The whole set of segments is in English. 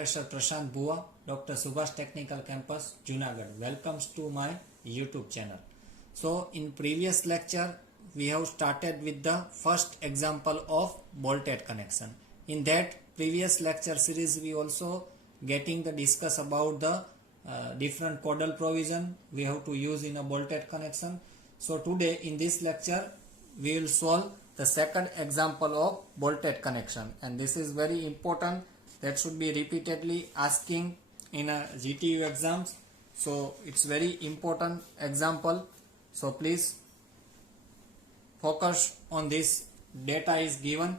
Professor Prashant Bua, Dr. Subhash Technical Campus, Junagadh. Welcomes to my YouTube channel. So in previous lecture, we have started with the first example of bolted connection. In that previous lecture series, we also getting the discuss about the different codal provision we have to use in a bolted connection. So today in this lecture, we will solve the second example of bolted connection, and this is very important. That should be repeatedly asking in a GTU exams. So it's very important example. So please focus on this. Data is given.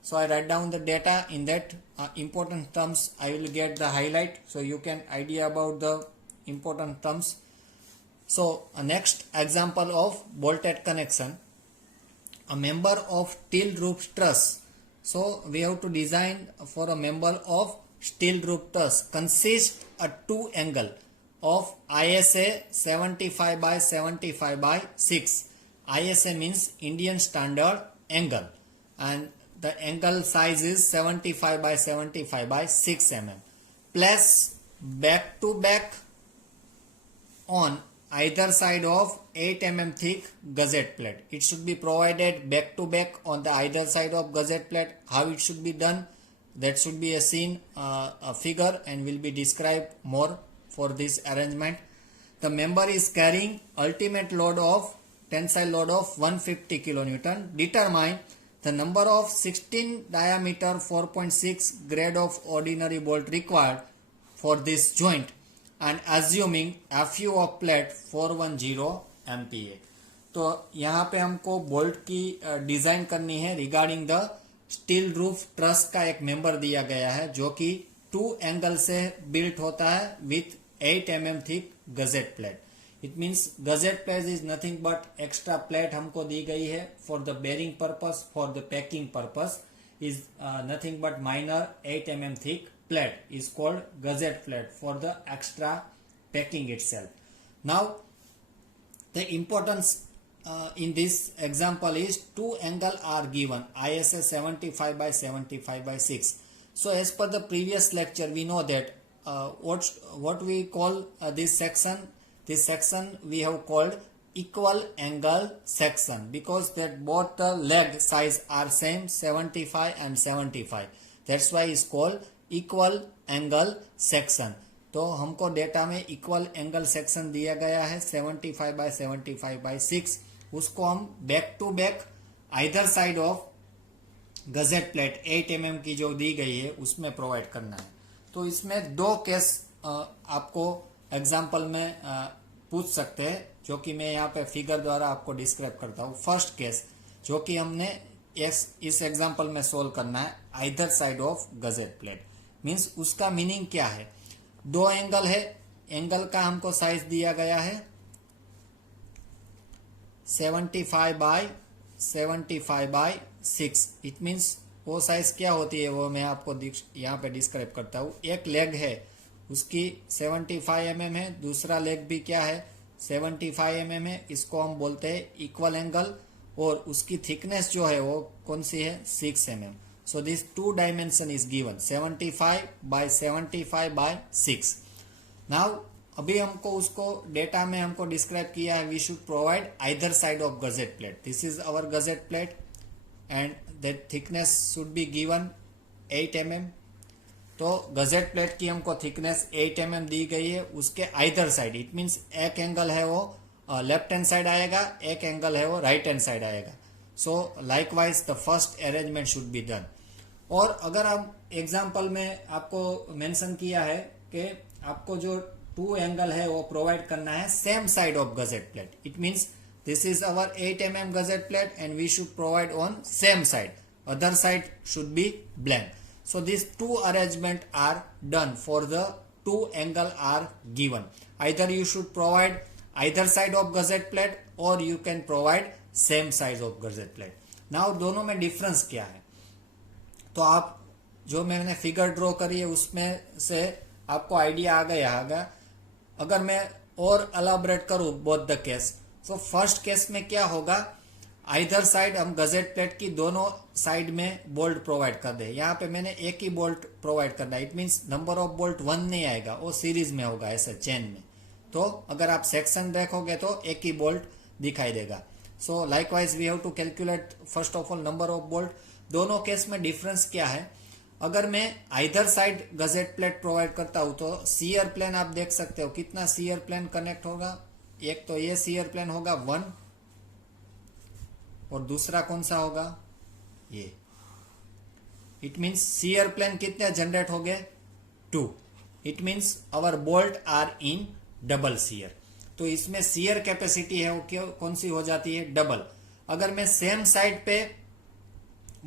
So I write down the data. In that important terms I will get the highlight, so you can idea about the important terms. So next example of bolted connection, a member of steel roof truss. So we have to design for a member of steel roof truss consists a two angle of ISA 75 by 75 by 6. ISA means Indian Standard Angle, and the angle size is 75 by 75 by 6 mm. Place back to back on either side of 8 mm thick gusset plate. It should be provided back to back on the either side of gusset plate. How it should be done, that should be a scene, a figure, and will be described more for this arrangement. The member is carrying ultimate load of tensile load of 150 kilonewton. Determine the number of 16 diameter 4.6 grade of ordinary bolt required for this joint, and assuming FU of plate 410 MPa. तो यहाँ पे हमको bolt की design करनी है regarding the steel roof truss का एक member दिया गया है जो कि 2 एंगल से बिल्ट होता है with 8 mm thick gusset plate. It means gusset plate is nothing but extra plate हमको दी गई है for the bearing purpose, for the packing purpose is nothing but minor 8 mm thick plate is called gusset plate for the extra packing itself. Now the importance in this example is two angle are given, ISA 75 by 75 by 6. So as per the previous lecture, we know that what we call this section we have called equal angle section, because that both the leg size are same 75 and 75. That's why it's called equal angle section. तो हमको data में equal angle section दिया गया है 75 bye 75 bye 6. उसको हम back to back either side of gusset plate 8 mm की जो दी गई है उसमें प्रोवाइड करना है. तो इसमें दो केस आपको एग्जाम्पल में पूछ सकते हैं, जो कि मैं यहाँ पे फिगर द्वारा आपको डिस्क्राइब करता हूँ. फर्स्ट केस जो कि हमने इस एग्जाम्पल में सोल्व करना है, either side of gusset plate means उसका मीनिंग क्या है. दो एंगल है, एंगल का हमको साइज दिया गया है 75 बाय 75 बाय 6. इट मीन्स वो साइज क्या होती है वो मैं आपको यहाँ पे डिस्क्राइब करता हूँ. एक लेग है उसकी 75 mm है, दूसरा लेग भी क्या है 75 mm है. इसको हम बोलते हैं इक्वल एंगल, और उसकी थिकनेस जो है वो कौन सी है 6 mm. So this two dimension is given 75 by 75 by 6. Now अभी हमको उसको डेटा में हमको डिस्क्राइब किया है, we should provide either side of gusset plate. This is our gusset plate and the thickness should be given 8 mm. तो gazette plate की हमको थिकनेस 8 mm दी गई है. उसके आइदर साइड इट मीन्स एक एंगल है वो लेफ्ट हैंड साइड आएगा, एक एंगल है वो राइट हैंड साइड आएगा. सो likewise the first arrangement should be done. और अगर आप एग्जाम्पल में आपको मेंशन किया है कि आपको जो 2 एंगल है वो प्रोवाइड करना है same side of gusset plate. It means this is our 8 mm gusset plate and we should provide on same side, other side should be blank. So these two arrangement are done for the two angle are given. Either you should provide either side of gusset plate or you can provide same size of gusset plate. Now दोनों में difference क्या है, तो आप जो मैंने figure draw करी है उसमें से आपको आइडिया आ गया होगा. अगर मैं और एलाबोरेट करूं बोथ द केस, तो फर्स्ट केस में क्या होगा, आइदर साइड हम गजेट प्लेट की दोनों साइड में बोल्ट प्रोवाइड कर दे। यहाँ पे मैंने एक ही बोल्ट प्रोवाइड करना है, it means number of bolt 1 नहीं आएगा, वो सीरीज में होगा ऐसे चेन में। तो अगर आप सेक्शन देखोगे तो एक ही बोल्ट दिखाई देगा। So likewise we have to calculate first of all number of bolt. दोनों केस में डिफरेंस क्या है, अगर मैं either side gusset plate provide करता हूं तो सीयर प्लेन आप देख सकते हो कितना सीयर प्लेन कनेक्ट होगा। एक तो ये सीयर प्लेन होगा 1 और दूसरा कौन सा होगा ये। इट मीन्स सीयर प्लेन कितने जनरेट हो गए 2। It means our bolt are in double shear. तो इसमें सीयर कैपेसिटी है वो कौन सी हो जाती है डबल। अगर मैं सेम साइड पे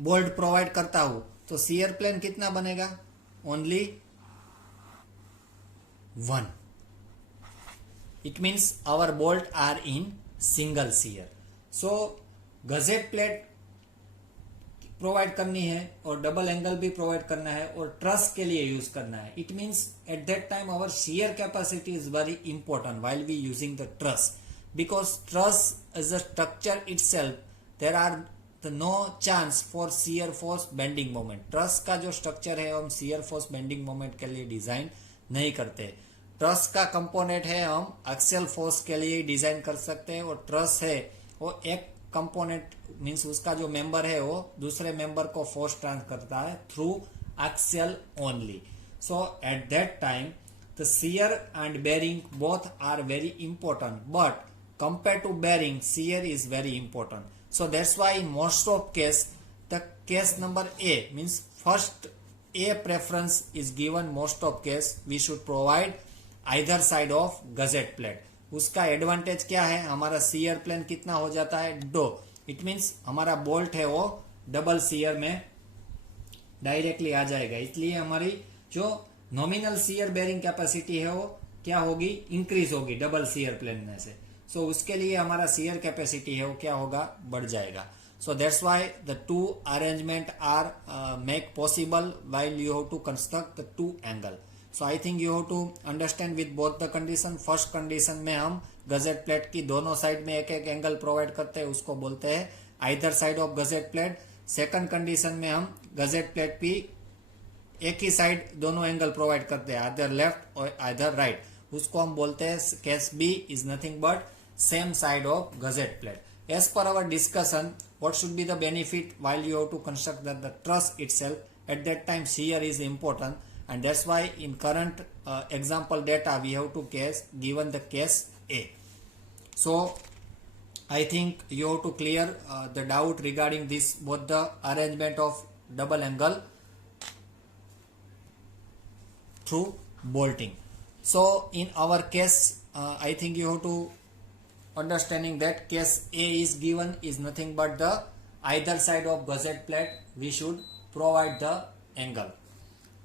बोल्ट प्रोवाइड करता हूं तो सीयर प्लेन कितना बनेगा only 1। It means our bolt are in single shear. So gusset plate provide करनी है और डबल एंगल भी प्रोवाइड करना है और ट्रस के लिए यूज करना है। It means at that time our shear capacity is very important while we using the truss, because truss is a structure itself, there are no chance for shear force bending moment। Truss का जो structure है हम shear force bending moment के लिए design नहीं करते। Truss का component है हम एक्सियल फोर्स के लिए डिजाइन कर सकते हैं और ट्रस है वो एक कंपोनेंट मीन्स उसका जो मेंबर है वो दूसरे मेंबर को फोर्स ट्रांसफर करता है through axial only. So eight that time the shear and bearing both are very important, but compared to bearing shear is very important। So that's why in most of case the case number A means first A preference is given। most of case we should provide either side of gusset plate। उसका advantage क्या है, हमारा shear plane कितना हो जाता है dough. It means हमारा bolt है वो डबल सीयर में डायरेक्टली आ जाएगा, इसलिए हमारी जो नॉमिनल सीयर बेरिंग कैपेसिटी है वो क्या होगी इंक्रीज होगी डबल सीयर प्लेन में से। सो उसके लिए हमारा सीयर कैपेसिटी है वो क्या होगा बढ़ जाएगा। So that's why the two arrangement are make possible while you have to construct the two angle. So I think you have to understand with both the condition. First condition में हम gusset plate की दोनों side में एक एक angle provide करते हैं, उसको बोलते हैं either side of gusset plate. Second condition में हम गजेट प्लेट की एक ही साइड दोनों एंगल प्रोवाइड करते हैं, आइदर लेफ्ट और आइदर राइट, उसको हम बोलते हैं case B is nothing but same side of gusset plate. As per our discussion what should be the benefit while you have to construct the truss itself, at that time shear is important, and that's why in current example data we have to given the case A। So I think you have to clear the doubt regarding this both the arrangement of double angle through bolting। So in our case I think you have to understanding that case A is given is nothing but the either side of gusset plate we should provide the angle।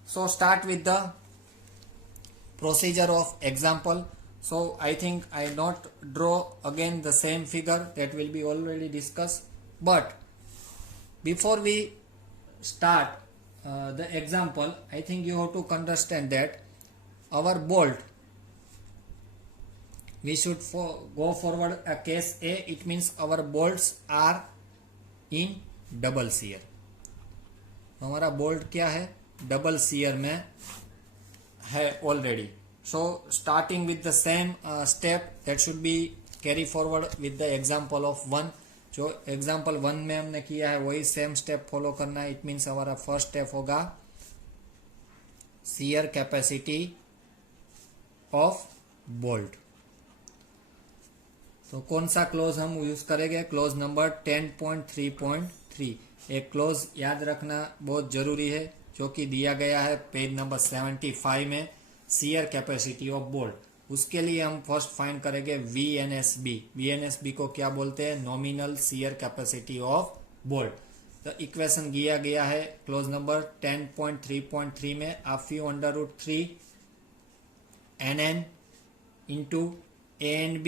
So start with the procedure of example। So I think I not draw again the same figure that will be already discussed, but before we start the example I think you have to understand that our bolt we should go forward a case A, it means our bolts are in double shear। हमारा bolt क्या है double shear में है already. So starting with the same step that should be carry forward with the example of 1। जो example 1 में हमने किया है वही सेम स्टेप फॉलो करना है। इट मीन्स हमारा फर्स्ट स्टेप होगा shear कैपेसिटी ऑफ बोल्ट। तो कौन सा क्लोज हम यूज करेंगे, क्लोज नंबर 10.3.3। एक क्लोज याद रखना बहुत जरूरी है जो कि दिया गया है पेज नंबर 75 में, shear कैपेसिटी ऑफ बोल्ट। उसके लिए हम फर्स्ट फाइंड करेंगे VNSB। VNSB को क्या बोलते हैं, nominal shear capacity of bolt. तो इक्वेशन दिया गया है क्लोज नंबर 10.3.3 में, आप you √3 NN into ANB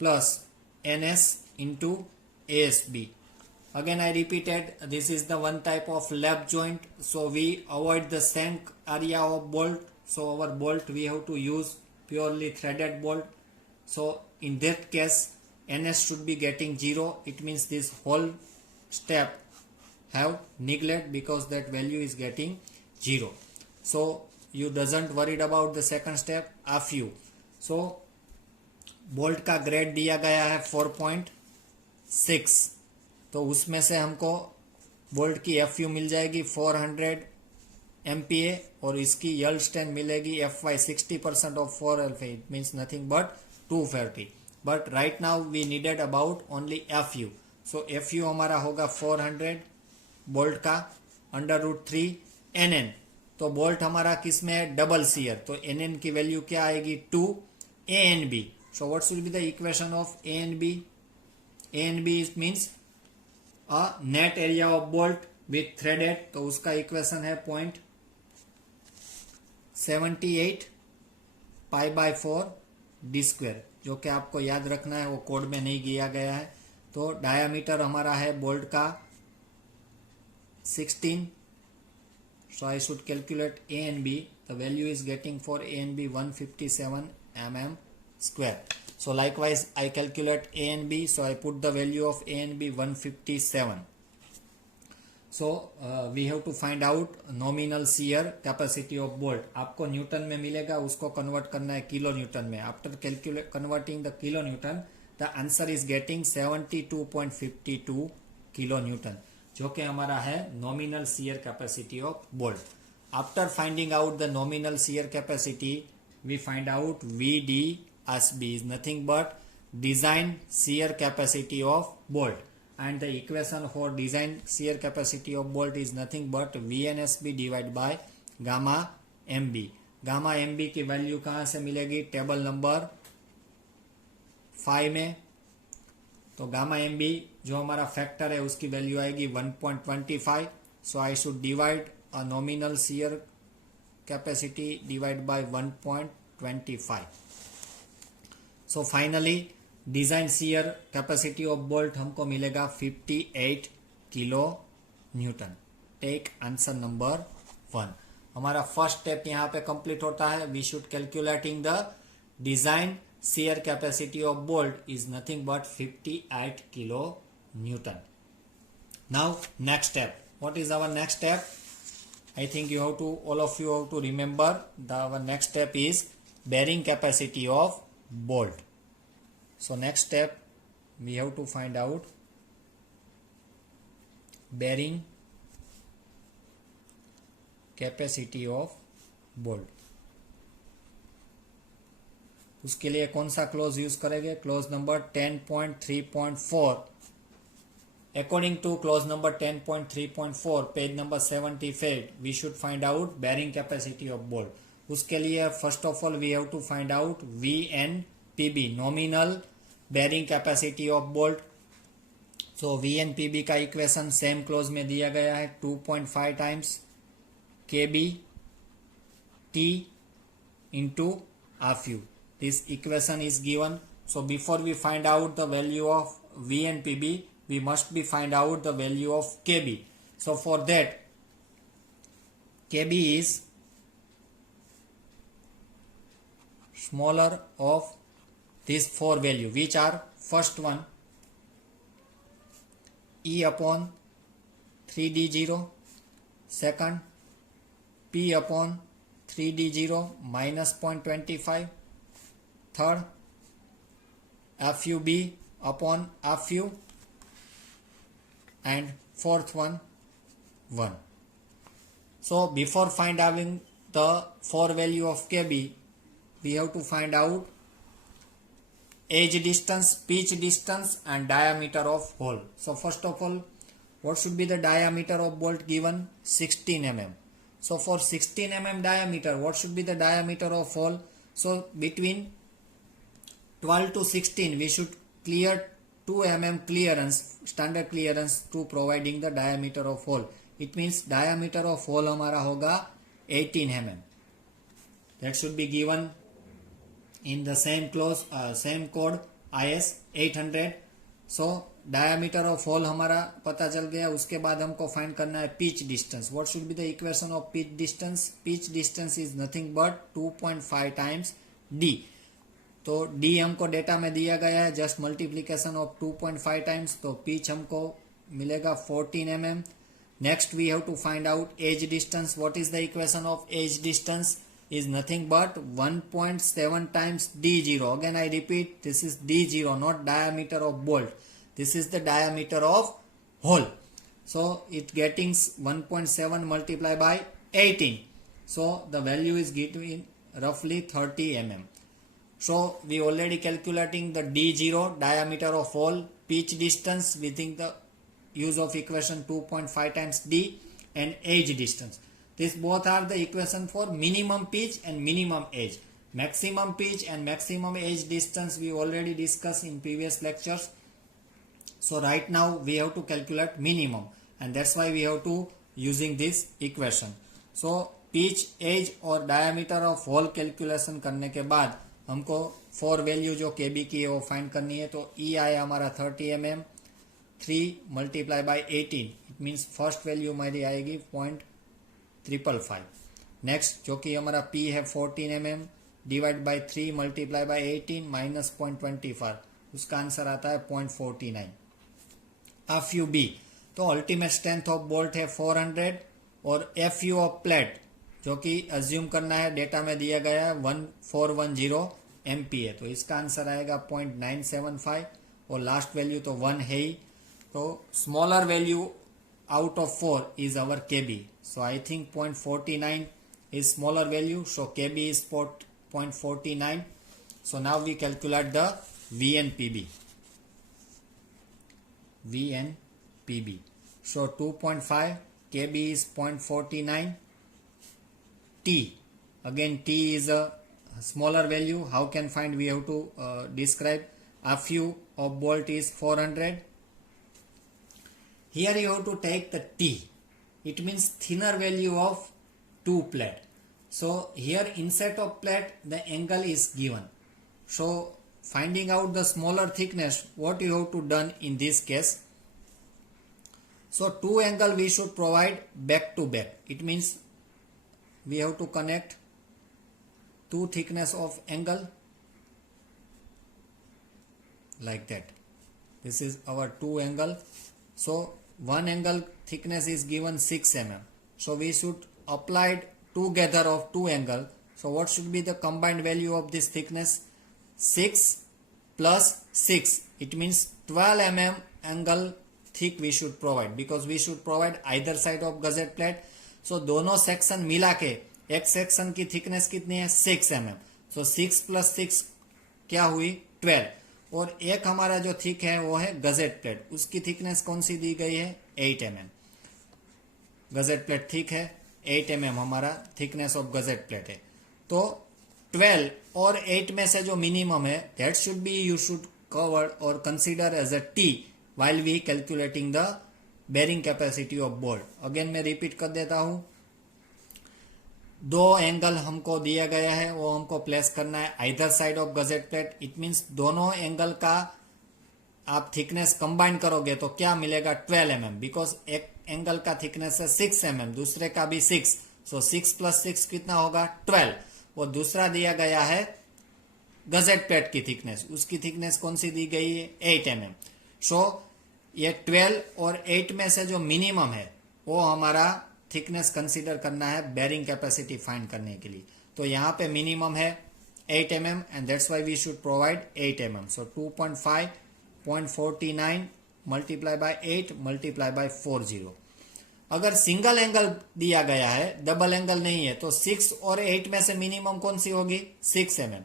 plus NS into ASB। Again I repeated, this is the one type of lap joint, so we avoid the shank area of bolt। So our bolt we have to use purely threaded bolt। So in that case ns should be getting 0. It means this whole step have neglect because that value is getting 0. So you doesn't worried about the second step. FU, so bolt का grade दिया गया है 4.6, तो उसमें से हमको bolt की FU मिल जाएगी 400 MPa और इसकी यील्ड स्ट्रेंथ मिलेगी FY 60% of 4 alpha. It means nothing but 240. But right now we needed about only FU. So FU हमारा होगा 400 बोल्ट का √3 NN. तो बोल्ट हमारा किस में है? Double shear. तो NN की वैल्यू क्या आएगी? 2 ANB. So what will be the equation of ANB? ANB means a net area of bolt with threaded. तो उसका इक्वेशन है 0.78 पाई बाय 4 d स्क्वायर, जो कि आपको याद रखना है, वो कोड में नहीं दिया गया है. तो डायामीटर हमारा है बोल्ट का 16. So I should calculate ANB. The value is getting for ANB 157 mm square. So likewise I calculate ANB. So I put the value of ANB 157. So we have to find out nominal shear capacity of bolt. आपको Newton में मिलेगा, उसको convert करना है kilo Newton में. After calculate converting the kilo Newton, the answer is getting 72.52 kilo Newton, जो कि हमारा है nominal shear capacity of bolt. After finding out the nominal shear capacity, we find out VDSB is nothing but design shear capacity of bolt, and the equation for design shear capacity of bolt is nothing but VNSB divided by gamma MB. gamma MB की value कहाँ से मिलेगी? Table number 5 में. तो gamma MB जो हमारा factor है उसकी वैल्यू आएगी 1.25. So I should divide a nominal shear capacity divide by 1.25. So finally design shear capacity of bolt हमको मिलेगा 58 kilo newton. Take answer number 1. हमारा फर्स्ट स्टेप यहाँ पे कंप्लीट होता है. We should calculating the design shear capacity of bolt is nothing but 58 kilo Newton. Now next step. What is our next step? I think you have to, all of you have to remember our next step is bearing capacity of bolt. So next step we have to find out bearing capacity of bolt. उसके लिए कौन सा clause use करेंगे? Clause number 10.3.4. According to clause number 10.3.4 page number 75 we should find out bearing capacity of bolt. उसके लिए first of all we have to find out VNPB, nominal bearing capacity of bolt. So VNPB का equation same clause में दिया गया है 2.5 times KB T into FU. This equation is given. So before we find out the value of VNPB, we must be find out the value of KB. So for that, KB is smaller of these 4 value, which are first one E upon 3D0, second P upon 3D0 minus 0.25, third FUB upon FU, and fourth one 1. So before find having the 4 value of KB, we have to find out edge distance, pitch distance and diameter of hole. So first of all, what should be the diameter of bolt given? 16 mm. So for 16 mm diameter, what should be the diameter of hole? So between 12 to 16 we should clear 2 mm clearance, standard clearance to providing the diameter of hole. It means diameter of hole हमारा होगा 18 mm. That should be given in the same close same code IS 800. So diameter of hole हमारा पता चल गया. उसके बाद हमको find करना है pitch distance. What should be the equation of pitch distance? Pitch distance is nothing but 2.5 times D. तो डी हमको डेटा में दिया गया है जस्ट मल्टीप्लीकेशन ऑफ 2.5 टाइम्स, तो पिच हमको मिलेगा 14 mm. Next we have to find out edge distance. What is the equation of edge distance? is nothing but 1.7 times d0. Again I repeat, this is d0, not diameter of bolt. This is the diameter of hole. So it getting 1.7 multiplied by 18. So the value is given roughly 30 mm. So we already calculating the d0, diameter of hole, pitch distance within the use of equation 2.5 times d, and edge distance. These both are the equation for minimum pitch and minimum edge. Maximum pitch and maximum edge distance we already discussed in previous lectures. So right now we have to calculate minimum, and that's why we have to using this equation. So pitch, edge और diameter of hole calculation करने के बाद हमको 4 value जो KB की है वो find करनी है. तो E आया हमारा 30 mm, 3 multiply by 18, it means first value हमारी आएगी 0.555. नेक्स्ट जो कि हमारा P है 14 mm divide by 3 multiply by 18 minus 0.25, उसका आंसर आता है 0.49. FU B, तो अल्टीमेट स्ट्रेंथ ऑफ बोल्ट है 400, और FU ऑफ प्लेट जो कि अज्यूम करना है डेटा में दिया गया है 1410 MPa, तो इसका आंसर आएगा 0.975, और लास्ट वैल्यू तो 1 है ही. तो smaller value out of 4 is our KB. So I think 0.49 is smaller value. So KB is 0.49. So now we calculate the VNPB. VNPB. So 2.5 KB is 0.49. T. Again T is a smaller value. How can find? We have to describe. FU of bolt is 400. Here you have to take the T. It means thinner value of 2 plate. So here inside of plate the angle is given. So finding out the smaller thickness, what you have to done in this case? So 2 angle we should provide back to back. It means we have to connect 2 thickness of angle like that. This is our 2 angle. So one angle thickness is given 6 mm. So we should apply together of 2 angle. So what should be the combined value of this thickness? 6 plus 6. It means 12 mm angle thick we should provide, because we should provide either side of gusset plate. So दोनों section मिला के एक section की thickness कितनी है 6 mm. So 6 plus 6 क्या हुई 12. और एक हमारा जो थिक है वो है गजेट प्लेट, उसकी थिकनेस कौन सी दी गई है 8 mm. गजेट प्लेट थिक है 8 mm हमारा थिकनेस ऑफ गजेट प्लेट है. तो 12 और 8 में से जो मिनिमम है that should be you should cover और consider as a T while we calculating the bearing capacity of bolt. Again मैं रिपीट कर देता हूं. 2 एंगल हमको दिया गया है, वो हमको प्लेस करना है either side of gusset plate. It means दोनों एंगल का आप थिकनेस कंबाइन करोगे तो क्या मिलेगा 12 mm, बिकॉज एक एंगल का थिकनेस है 6 mm, दूसरे का भी 6. सो 6 plus 6 कितना होगा 12. और दूसरा दिया गया है गजेट प्लेट की थिकनेस, उसकी थिकनेस कौन सी दी गई है 8 mm. सो ये 12 और 8 में से जो मिनिमम है वो हमारा थिकनेस कंसीडर करना है बेयरिंग कैपेसिटी फाइंड करने के लिए. तो यहाँ पे मिनिमम है 8 mm and that's why we should provide 8 mm. So 2.5 0.49 multiply by 8 multiply by 40. अगर सिंगल एंगल दिया गया है डबल एंगल नहीं है तो 6 और 8 में से मिनिमम कौन सी होगी 6 mm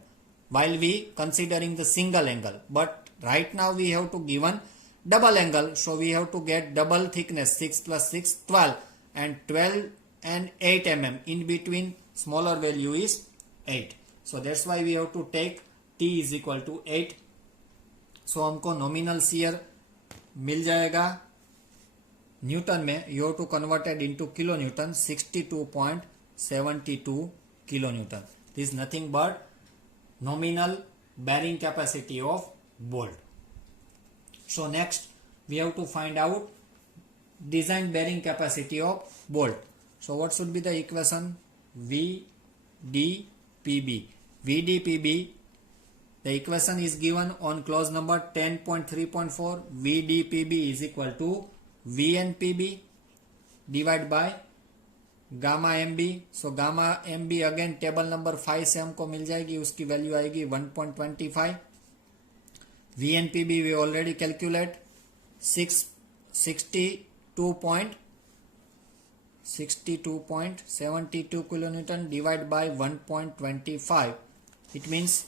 while we considering the single angle. But right now we have to given double angle, so we have to get double thickness 6 plus 6 12 and 12 and 8 mm in between smaller value is 8. So that's why we have to take T is equal to 8. So हमको nominal shear मिल जाएगा newton में. You have to converted into kilo newton 62.72 kilo newton. This nothing but nominal bearing capacity of bolt. So next we have to find out design bearing capacity of bolt. So what should be the equation? VDPB. VDPB The equation is given on clause number 10.3.4. VDPB is equal to VNPB divided by gamma M B. So gamma M B again table number 5 से हमको मिल जाएगी, उसकी value आएगी 1.25. V N P B we already calculate 62.72 kilo newton divide by 1.25. It means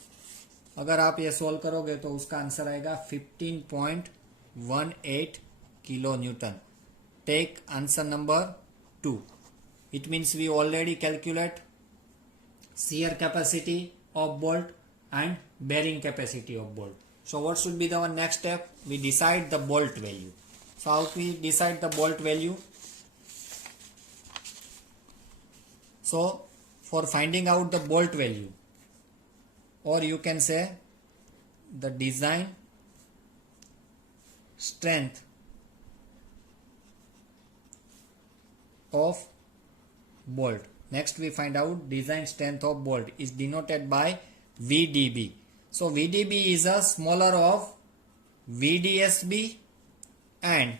अगर आप ये solve करोगे तो उसका आंसर आएगा 15.18 kilo newton. Take answer number 2. It means we already calculate shear capacity of bolt and bearing capacity of bolt. So what should be the next step? We decide the bolt value. So how we decide the bolt value? So for finding out the bolt value, or you can say the design strength of bolt. Next we find out design strength of bolt is denoted by VDB. So VDB is a smaller of VDSB and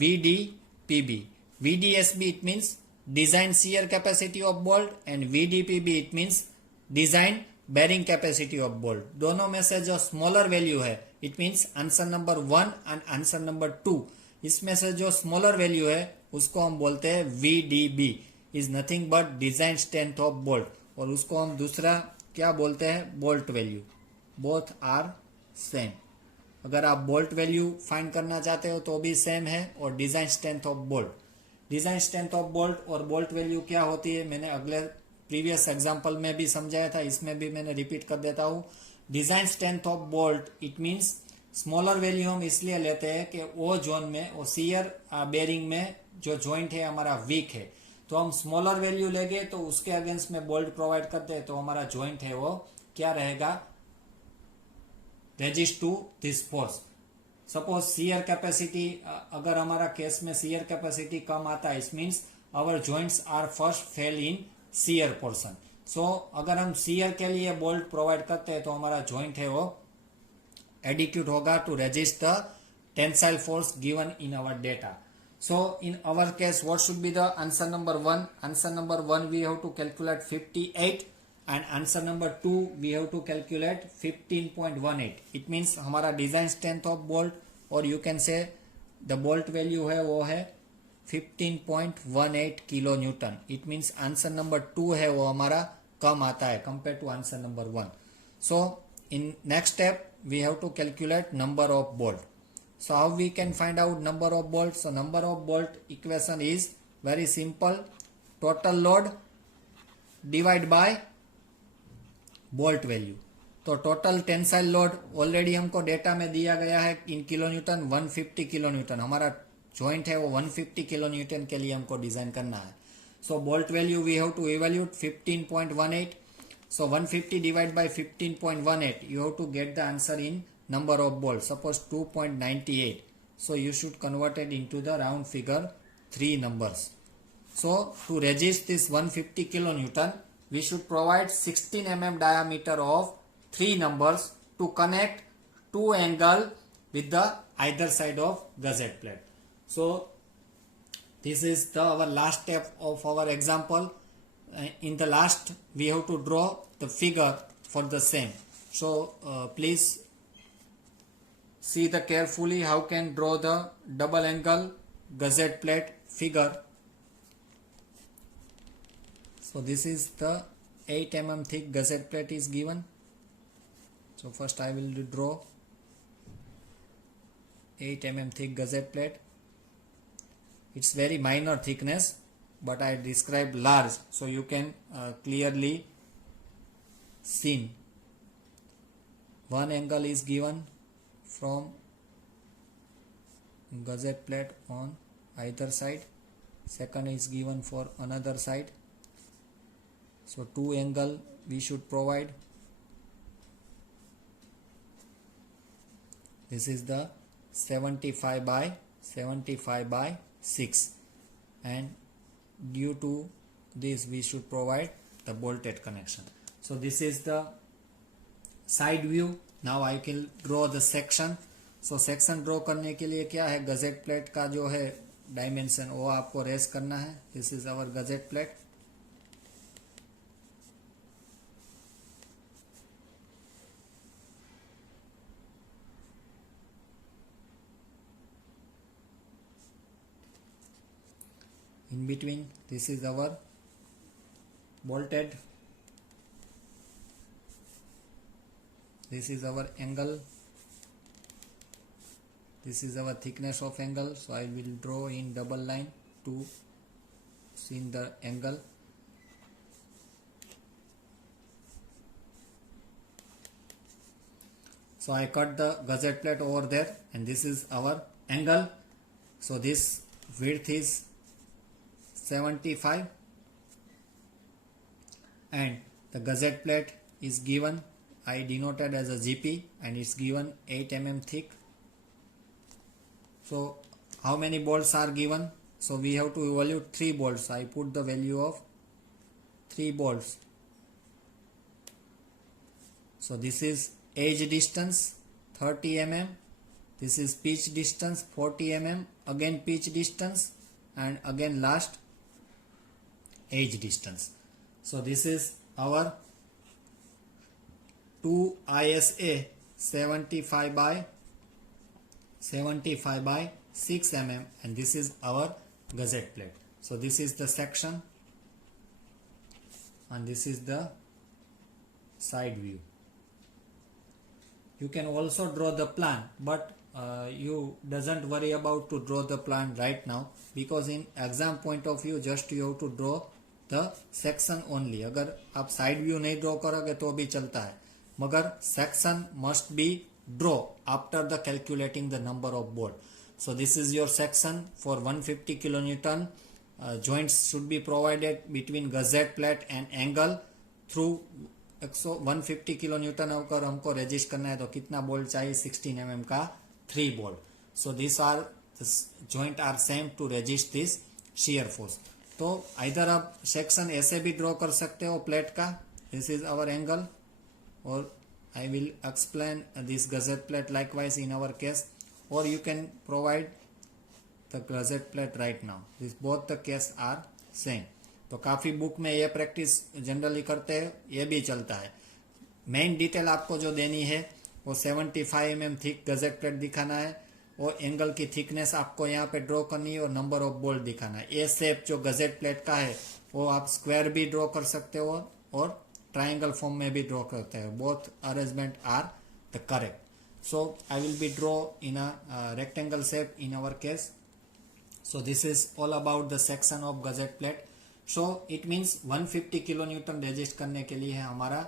VDPB. VDSB it means design shear capacity of bolt and VDPB it means design bearing capacity of bolt. दोनों में से जो smaller value है it means answer number 1 and answer number 2. इसमें से जो smaller value है उसको हम बोलते हैं VDB, is nothing but design strength of bolt, और उसको हम दूसरा क्या बोलते हैं? Bolt value. Both are same. अगर आप बोल्ट वैल्यू फाइंड करना चाहते हो तो भी सेम है, और design strength of bolt. Design strength of bolt और बोल्ट वैल्यू क्या होती है मैंने अगले प्रीवियस एग्जांपल में भी समझाया था, इसमें भी मैंने रिपीट कर देता हूँ. Design strength of bolt it means smaller value हम इसलिए लेते हैं कि वो जोन में, वो सीयर बेरिंग में जो जॉइंट है हमारा वीक है, तो हम स्मॉलर वैल्यू लेंगे तो उसके अगेंस्ट में बोल्ट प्रोवाइड करते हैं, तो हमारा जॉइंट है वो क्या रहेगा? Resist to this force. Suppose shear capacity, अगर हमारा केस में सीयर कैपेसिटी कम आता है, it means our joints are first fail in shear portion. So अगर हम सीयर के लिए बोल्ट प्रोवाइड करते हैं तो हमारा जॉइंट है वो adequate होगा to resist the tensile force given in our data. So in our case what should be the answer number 1? Answer number 1 we have to calculate 58 and answer number 2 we have to calculate 15.18. It means हमारा design strength of bolt or you can say the bolt value है वो है 15.18 kilo Newton. It means answer number 2 है वो हमारा कम आता है compared to answer number 1. So in next step we have to calculate number of bolt. So how we can find out number of bolt? So number of bolt equation is very simple. Total load divide by bolt value. तो total tensile load already हमको data में दिया गया है in kilo Newton 150 kilo Newton. हमारा joint है वो 150 kilo Newton के लिए हमको डिजाइन करना है. So bolt value we have to evaluate 15.18. So 150 divided by 15.18, you have to get the answer in number of bolts. Suppose 2.98. So you should convert it into the round figure 3 numbers. So to resist this 150 kilonewton, we should provide 16 mm diameter of 3 numbers to connect 2 angle with the either side of gusset plate. So this is our last step of our example. In the last we have to draw the figure for the same. So please see the carefully how can draw the double angle gusset plate figure. So this is the 8 mm thick gusset plate is given. So first I will draw 8 mm thick gusset plate. It's very minor thickness, but I described large so you can clearly see. One angle is given from gusset plate on either side, second is given for another side. So 2 angle we should provide. This is the 75 by 6, and due to this we should provide the bolted connection. So this is the side view. Now I can draw the section. So section draw करने के लिए क्या है, gazette plate का जो है dimension वो आपको रेस करना है. This is our gusset plate. In between, this is our bolted. This is our angle. This is our thickness of angle. So I will draw in double line to see the angle. So I cut the gusset plate over there, and this is our angle. So this width is 75 and the gusset plate is given, I denoted as a GP, and it's given 8 mm thick. So how many bolts are given? So we have to evaluate 3 bolts. I put the value of 3 bolts. So this is edge distance 30 mm, this is pitch distance 40 mm, again pitch distance, and again last edge distance. So this is our 2 ISA 75 by 6 mm, and this is our gusset plate. So this is the section and this is the side view. You can also draw the plan, but you doesn't worry about to draw the plan right now, because in exam point of view just you have to draw the section only. अगर आप side view नहीं draw करोगे तो भी चलता है, मगर section must be draw after the calculating the number of bolt. So this is your section for 150 kilonewton. Joints should be provided between gusset plate and angle through 150 kilonewton अगर हमको resist करना है तो कितना बोल्ट चाहिए, 16 mm का 3 bolt. So this are joint are same to resist this shear force. तो इधर आप सेक्शन ऐसे भी ड्रॉ कर सकते हो प्लेट का. दिस इज आवर एंगल, और I will explain this gusset plate likewise in our case, और you can provide the gusset plate right now. This both the case are same. तो काफ़ी बुक में ये प्रैक्टिस जनरली करते हैं, ये भी चलता है. मेन डिटेल आपको जो देनी है वो 75 mm थिक गजेट प्लेट दिखाना है, और एंगल की थिकनेस आपको यहाँ पे ड्रॉ करनी है, और नंबर ऑफ बोल्ट दिखाना है. ये शेप जो गजेट प्लेट का है वो आप स्क्वायर भी ड्रॉ कर सकते हो और ट्राइंगल फॉर्म में भी ड्रॉ करते हो. Both arrangement are the correct. So I will be draw in a rectangle shape in our case. So this is all about the section of gusset plate. So it means 150 kilonewton resist करने के लिए है हमारा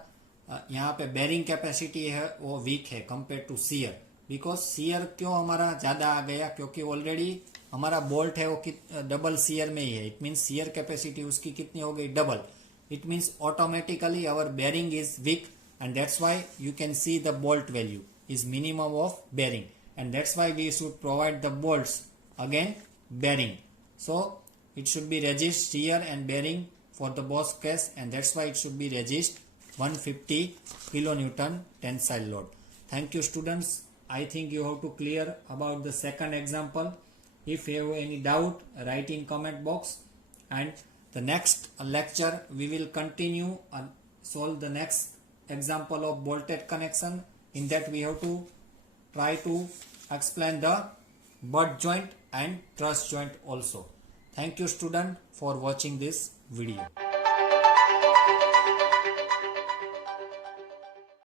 यहाँ पे bearing capacity है वो weak है compare to shear. Because shear क्यों हमारा ज़्यादा आ गया, क्योंकि ऑलरेडी हमारा बोल्ट है वो डबल सियर में ही है. इट मीन्स सियर कैपेसिटी उसकी कितनी हो गई, double. It means automatically our bearing is weak, and that's why you can see the bolt value is minimum of bearing, and that's why we should provide the bolts again bearing. So it should be resist shear and bearing for the both case, and that's why it should be resist 150 kilonewton tensile load. Thank you students. I think you have to clear about the second example. If you have any doubt, write in comment box, and the next lecture we will continue and solve the next example of bolted connection. In that we have to try to explain the butt joint and truss joint also. Thank you student for watching this video.